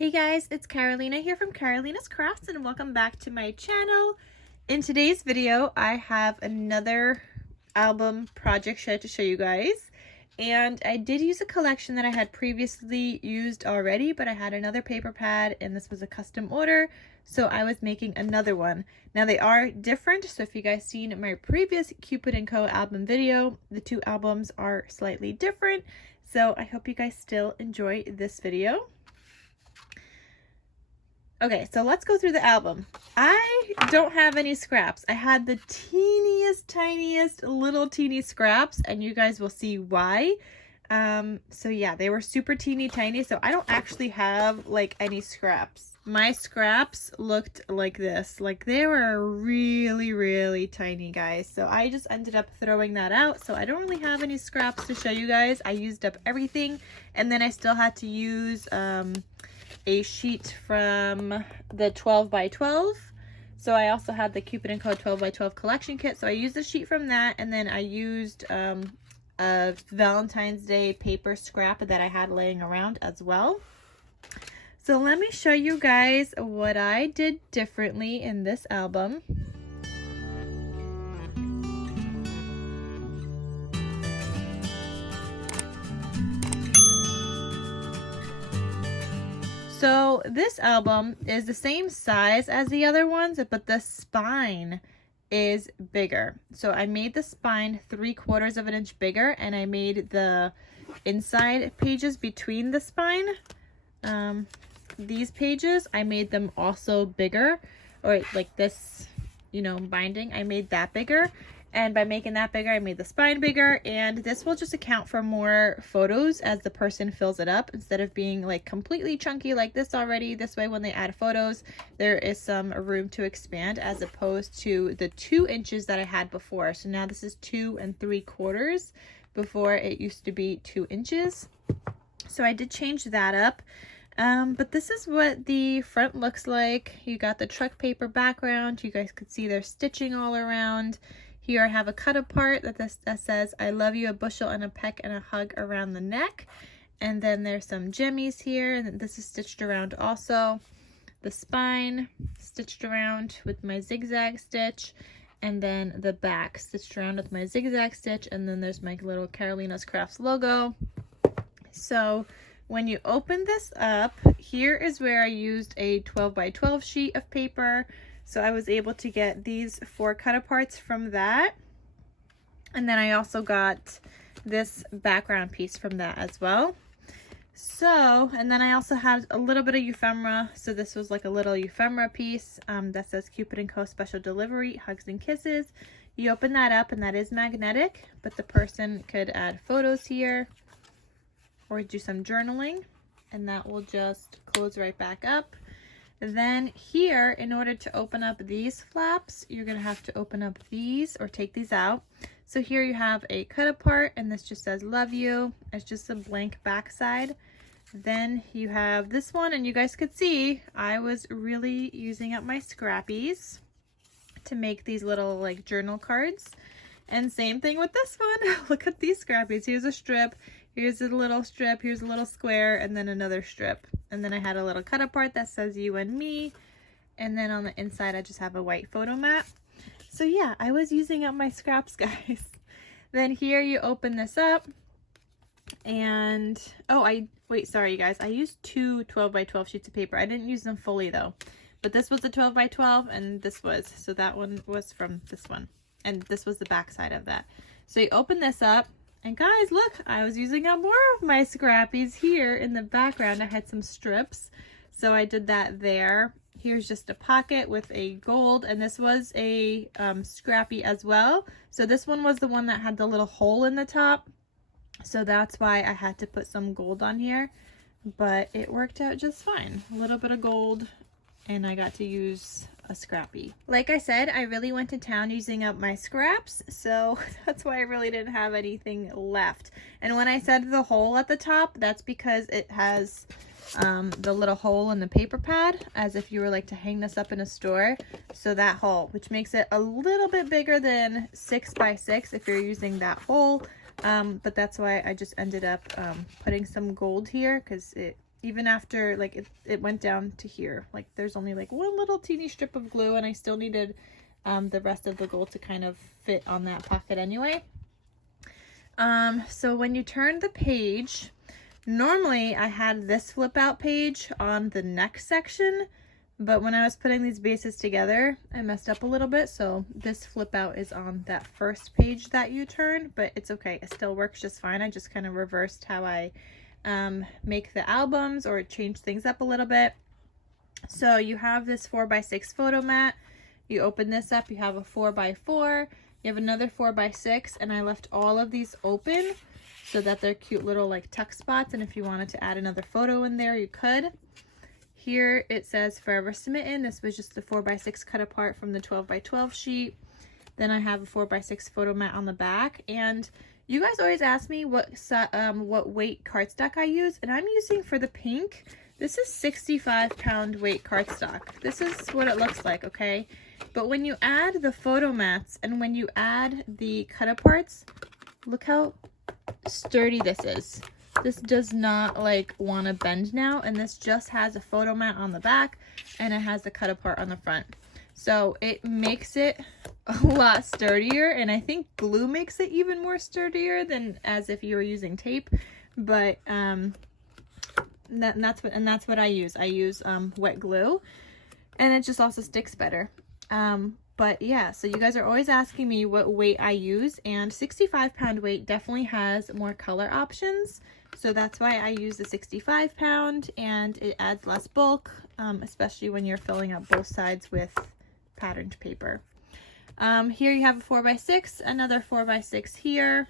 Hey guys, it's Carolina here from KarolinasKrafts and welcome back to my channel. In today's video, I have another album project to show you guys. And I did use a collection that I had previously used already, but I had another paper pad and this was a custom order, so I was making another one. Now they are different, so if you guys seen my previous Cupid Co album video, the two albums are slightly different. So I hope you guys still enjoy this video. Okay, so let's go through the album. I don't have any scraps. I had the teeniest, tiniest, little teeny scraps, and you guys will see why. So yeah, they were super teeny tiny, so I don't actually have like any scraps. My scraps looked like this. Like they were really, really tiny, guys. So I just ended up throwing that out. So I don't really have any scraps to show you guys. I used up everything, and then I still had to use a sheet from the 12 by 12. So I also had the Cupid Co 12 by 12 collection kit, so I used a sheet from that, and then I used a Valentine's Day paper scrap that I had laying around as well. So let me show you guys what I did differently in this album. So this album is the same size as the other ones, but the spine is bigger. So I made the spine 3/4 of an inch bigger, and I made the inside pages between the spine, these pages, I made them also bigger, or like this, you know, binding, I made that bigger. And by making that bigger, I made the spine bigger, and this will just account for more photos as the person fills it up, instead of being like completely chunky like this already. This way, when they add photos, there is some room to expand, as opposed to the 2 inches that I had before. So now this is 2 3/4. Before it used to be 2 inches. So I did change that up. But this is what the front looks like. You got the truck paper background. You guys could see there's stitching all around. Here I have a cut apart that says, "I love you, a bushel and a peck and a hug around the neck." And then there's some jimmies here, and this is stitched around also. The spine stitched around with my zigzag stitch, and then the back stitched around with my zigzag stitch, and then there's my little KarolinasKrafts logo. So when you open this up, here is where I used a 12 by 12 sheet of paper. So I was able to get these 4 cut aparts from that. And then I also got this background piece from that as well. So, and then I also had a little bit of ephemera. So this was like a little ephemera piece that says Cupid Co Special Delivery, Hugs and Kisses. You open that up and that is magnetic, but the person could add photos here or do some journaling, and that will just close right back up. Then here, in order to open up these flaps, you're gonna have to open up these or take these out. So here you have a cut apart, and this just says "love you." It's just a blank backside. Then you have this one, and you guys could see I was really using up my scrappies to make these little like journal cards. And same thing with this one. Look at these scrappies. Here's a strip, here's a little strip, here's a little square, and then another strip. And then I had a little cut apart that says "you and me." And then on the inside, I just have a white photo mat. So yeah, I was using up my scraps, guys. Then here you open this up, and wait, sorry you guys, I used 2 12 by 12 sheets of paper. I didn't use them fully though, but this was the 12 by 12, and this was, so that one was from this one, and this was the back side of that. So you open this up, and guys, look, I was using up more of my scrappies. Here in the background I had some strips, so I did that there. Here's just a pocket with a gold, and this was a scrappy as well. So this one was the one that had the little hole in the top, so that's why I had to put some gold on here, but it worked out just fine. A little bit of gold, and I got to use a scrappy. Like I said, I really went to town using up my scraps, so that's why I really didn't have anything left. And when I said the hole at the top, that's because it has the little hole in the paper pad, as if you were like to hang this up in a store. So that hole, which makes it a little bit bigger than 6 by 6 if you're using that hole, but that's why I just ended up putting some gold here, because it even after like it went down to here, like there's only like one little teeny strip of glue, and I still needed the rest of the gold to kind of fit on that pocket anyway. So when you turn the page, normally I had this flip out page on the neck section, but when I was putting these bases together, I messed up a little bit. So this flip out is on that first page that you turn, but it's okay. It still works just fine. I just kind of reversed how I make the albums, or change things up a little bit. So you have this 4x6 photo mat. You open this up, you have a 4x4, you have another 4x6, and I left all of these open so that they're cute little like tuck spots, and if you wanted to add another photo in there, you could. Here it says Forever Smitten. This was just the 4x6 cut apart from the 12x12 sheet. Then I have a 4x6 photo mat on the back, and you guys always ask me what weight cardstock I use, and I'm using, for the pink, this is 65-pound weight cardstock. This is what it looks like, okay? But when you add the photo mats and when you add the cut aparts, look how sturdy this is. This does not like want to bend now, and this just has a photo mat on the back and it has the cut apart on the front. So it makes it a lot sturdier, and I think glue makes it even more sturdier than as if you were using tape. But that's what I use. I use wet glue, and it just also sticks better. But yeah, so you guys are always asking me what weight I use, and 65-pound weight definitely has more color options. So that's why I use the 65-pound, and it adds less bulk, especially when you're filling up both sides with patterned paper. Here you have a 4x6, another 4x6 here.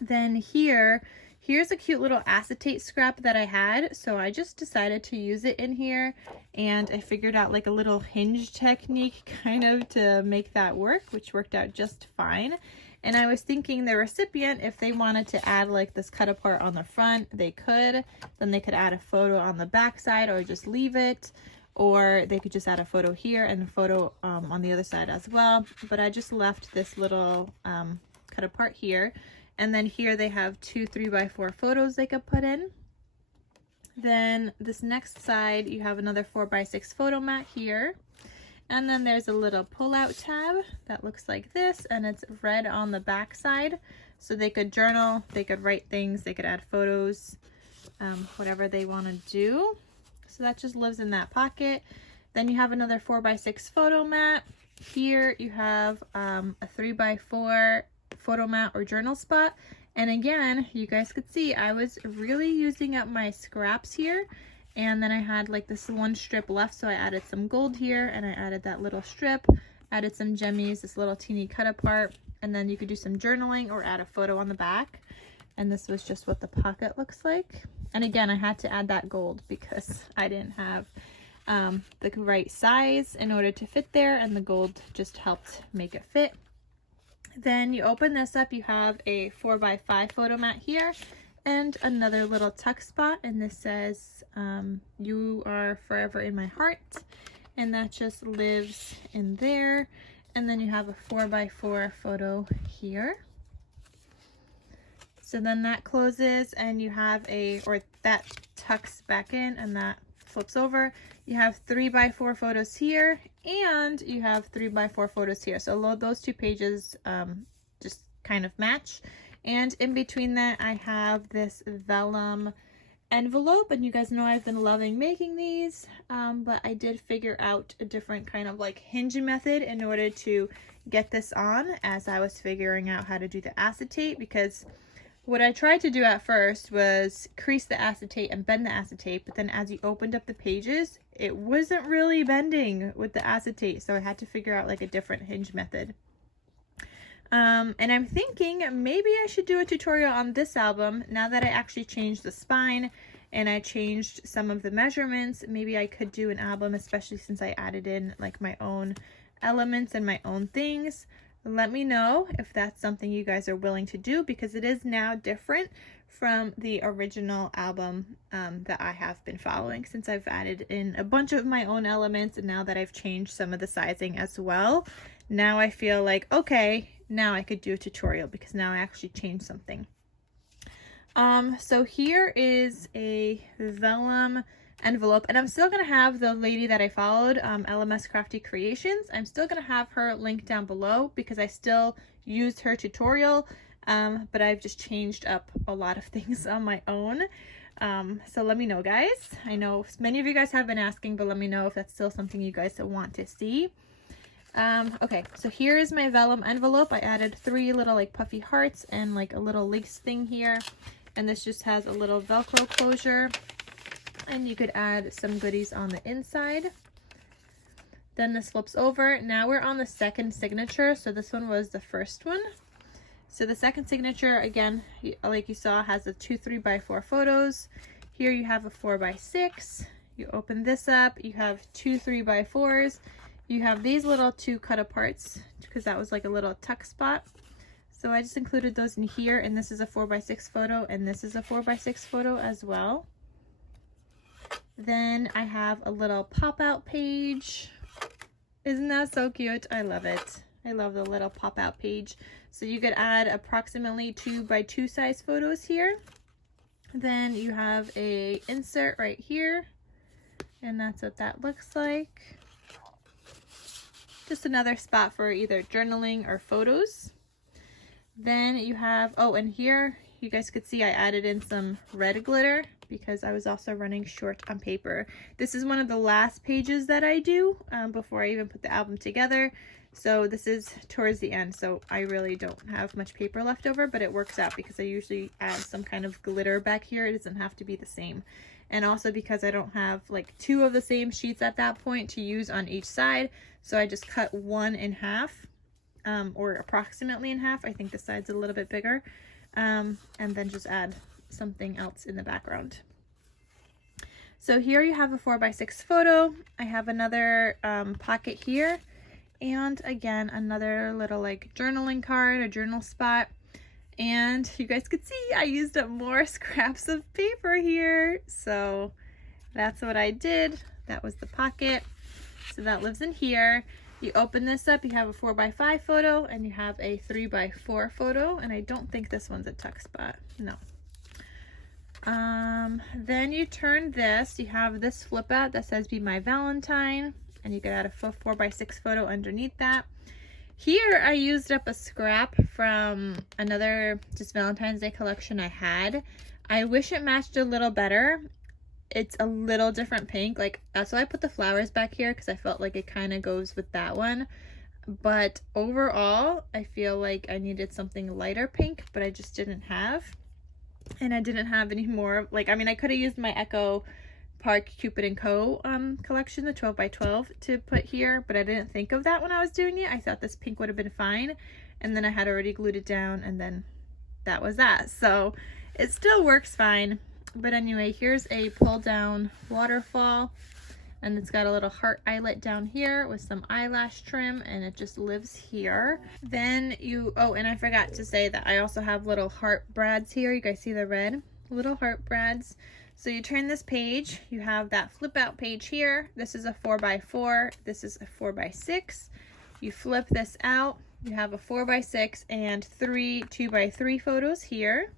Then here's a cute little acetate scrap that I had, so I just decided to use it in here, and I figured out like a little hinge technique kind of to make that work, which worked out just fine. And I was thinking the recipient, if they wanted to add like this cut apart on the front, they could. Then they could add a photo on the back side, or just leave it, or they could just add a photo here and a photo on the other side as well. But I just left this little cut apart here. And then here they have 2 3x4 photos they could put in. Then this next side, you have another 4x6 photo mat here. And then there's a little pull-out tab that looks like this, and it's red on the back side. So they could journal, they could write things, they could add photos, whatever they want to do. So that just lives in that pocket. Then you have another 4x6 photo mat. Here you have a 3x4 photo mat or journal spot, and again, you guys could see I was really using up my scraps here, and then I had like this one strip left, so I added some gold here, and I added that little strip, added some jemmies, this little teeny cut apart, and then you could do some journaling or add a photo on the back. And this was just what the pocket looks like. And again, I had to add that gold because I didn't have the right size in order to fit there, and the gold just helped make it fit. Then you open this up, you have a 4x5 photo mat here and another little tuck spot, and this says you are forever in my heart, and that just lives in there. And then you have a 4x4 photo here. So then that closes, and you have that tucks back in and that flips over. You have 3x4 photos here, and you have 3x4 photos here. So those two pages just kind of match. And in between that, I have this vellum envelope, and you guys know I've been loving making these, but I did figure out a different kind of like hinge method in order to get this on as I was figuring out how to do the acetate, because what I tried to do at first was crease the acetate and bend the acetate, but then as you opened up the pages, it wasn't really bending with the acetate, so I had to figure out like a different hinge method. And I'm thinking maybe I should do a tutorial on this album now that I actually changed the spine and I changed some of the measurements. Maybe I could do an album, especially since I added in like my own elements and my own things. Let me know if that's something you guys are willing to do, because it is now different from the original album that I have been following, since I've added in a bunch of my own elements, and now that I've changed some of the sizing as well, now I feel like, okay, now I could do a tutorial because now I actually changed something. So here is a vellum envelope, and I'm still gonna have the lady that I followed, LMS Crafty Creations. I'm still gonna have her link down below because I still used her tutorial, but I've just changed up a lot of things on my own. So let me know, guys. I know many of you guys have been asking, but let me know if that's still something you guys want to see. Okay, so here is my vellum envelope. I added 3 little like puffy hearts and like a little lace thing here. And this just has a little Velcro closure. And you could add some goodies on the inside. Then this flips over. Now we're on the second signature. So this one was the first one. So the second signature, again, like you saw, has the 2 3x4 photos. Here you have a 4x6. You open this up, you have 2 3x4s. You have these little 2 cut aparts because that was like a little tuck spot. So I just included those in here, and this is a 4x6 photo, and this is a 4x6 photo as well. Then I have a little pop-out page. Isn't that so cute? I love it. I love the little pop-out page. So you could add approximately 2x2 size photos here. Then you have a insert right here, and that's what that looks like. Just another spot for either journaling or photos. Then you have, oh, and here you guys could see I added in some red glitter because I was also running short on paper. This is one of the last pages that I do before I even put the album together. So this is towards the end, so I really don't have much paper left over, but it works out because I usually add some kind of glitter back here. It doesn't have to be the same. And also because I don't have like 2 of the same sheets at that point to use on each side, so I just cut one in half, or approximately in half. I think the side's a little bit bigger, and then just add something else in the background. So here you have a 4x6 photo. I have another pocket here, and again another little like journaling card, a journal spot. And you guys could see I used up more scraps of paper here, so that's what I did. That was the pocket, so that lives in here. You open this up, you have a 4x5 photo, and you have a 3x4 photo, and I don't think this one's a tuck spot, no. Then you turn this, you have this flip out that says Be My Valentine, and you could add a 4x6 photo underneath that. Here I used up a scrap from another just Valentine's Day collection I had. I wish it matched a little better. It's a little different pink, like that's why I put the flowers back here, because I felt like it kind of goes with that one. But overall I feel like I needed something lighter pink, but I just didn't have. And I didn't have any more, like, I mean, I could have used my Echo Park Cupid Co collection, the 12x12, to put here, but I didn't think of that when I was doing it. I thought this pink would have been fine, and then I had already glued it down, and then that was that. So it still works fine. But anyway, here's a pull down waterfall, and it's got a little heart eyelet down here with some eyelash trim, and it just lives here. Then you, oh, and I forgot to say that I also have little heart brads here. You guys see the red little heart brads. So you turn this page, you have that flip out page here. This is a 4x4, this is a 4x6. You flip this out, you have a 4x6 and 3 2x3 photos here.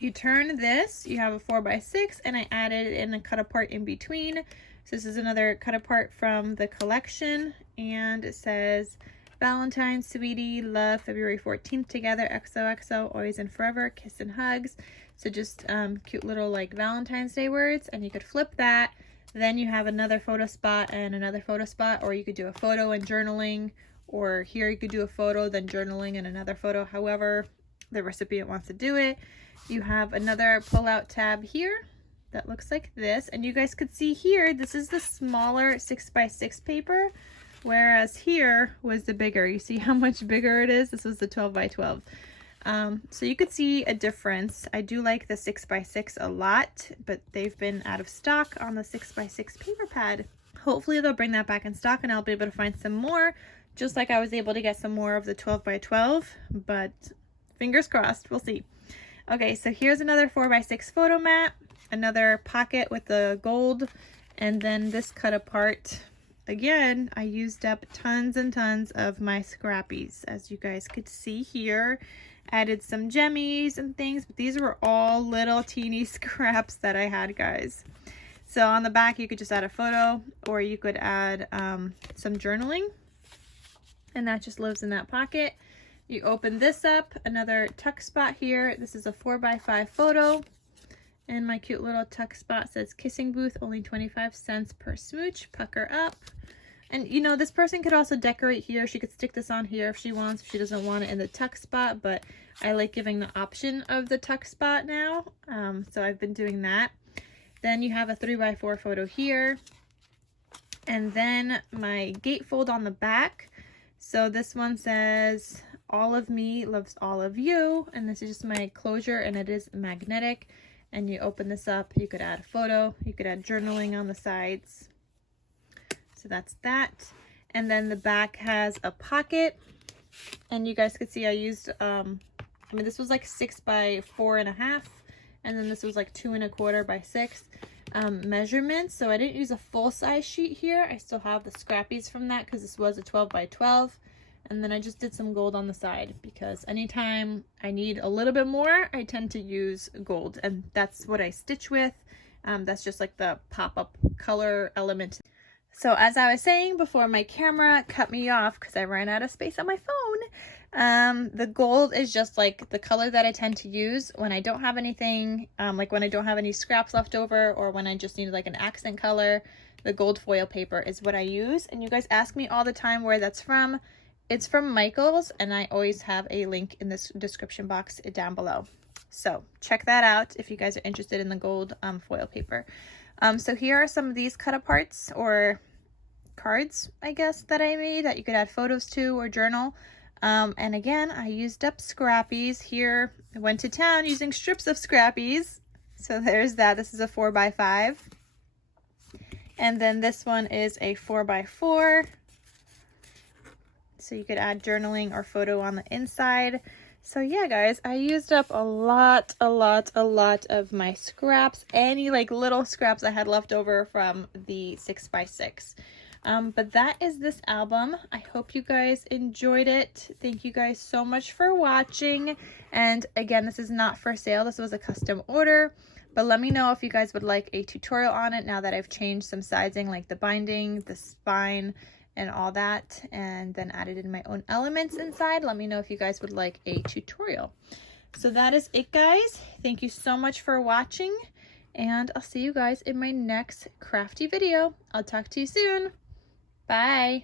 You turn this, you have a 4x6, and I added in a cut apart in between. So this is another cut apart from the collection, and it says, Valentine, sweetie, love, February 14th together, XOXO, always and forever, kiss and hugs. So just cute little like Valentine's Day words, and you could flip that. Then you have another photo spot and another photo spot, or you could do a photo and journaling, or here you could do a photo, then journaling and another photo, however the recipient wants to do it. You have another pull-out tab here that looks like this, and you guys could see here, this is the smaller 6x6 paper, whereas here was the bigger. You see how much bigger it is? This was the 12x12. So you could see a difference. I do like the 6x6 a lot, but they've been out of stock on the 6x6 paper pad. Hopefully they'll bring that back in stock and I'll be able to find some more, just like I was able to get some more of the 12x12, but fingers crossed, we'll see. Okay, so here's another 4x6 photo mat, another pocket with the gold, and then this cut apart. Again, I used up tons and tons of my scrappies, as you guys could see here. Added some jemmies and things, but these were all little teeny scraps that I had, guys. So on the back, you could just add a photo, or you could add some journaling, and that just lives in that pocket. You open this up, another tuck spot here. This is a 4x5 photo, and my cute little tuck spot says kissing booth, only 25 cents per smooch, pucker up. And you know, this person could also decorate here. She could stick this on here if she wants, if she doesn't want it in the tuck spot, but I like giving the option of the tuck spot now. So I've been doing that. Then you have a 3x4 photo here. And then my gatefold on the back. So this one says, all of me loves all of you. And this is just my closure, and it is magnetic. And you open this up, you could add a photo, you could add journaling on the sides. So that's that. And then the back has a pocket, and you guys could see I used, I mean, this was like 6x4.5, and then this was like 2¼ by 6 measurements. So I didn't use a full size sheet here. I still have the scrappies from that because this was a 12x12. And then I just did some gold on the side because anytime I need a little bit more, I tend to use gold, and that's what I stitch with. That's just like the pop-up color element. So as I was saying before, my camera cut me off because I ran out of space on my phone. The gold is just like the color that I tend to use when I don't have anything, like when I don't have any scraps left over, or when I just need like an accent color. The gold foil paper is what I use. And you guys ask me all the time where that's from. It's from Michael's, and I always have a link in this description box down below. So check that out if you guys are interested in the gold foil paper. So here are some of these cut aparts, or cards, I guess, that I made that you could add photos to or journal. And again, I used up scrappies here. I went to town using strips of scrappies. So there's that. This is a 4x5. And then this one is a 4x4. So you could add journaling or photo on the inside. So yeah, guys, I used up a lot of my scraps, any like little scraps I had left over from the 6x6. But that is this album. I hope you guys enjoyed it. Thank you guys so much for watching. And again, this is not for sale. This was a custom order. But let me know if you guys would like a tutorial on it now that I've changed some sizing, like the binding, the spine, and all that, and then added in my own elements inside. Let me know if you guys would like a tutorial. So that is it, guys. Thank you so much for watching, and I'll see you guys in my next crafty video. I'll talk to you soon. Bye.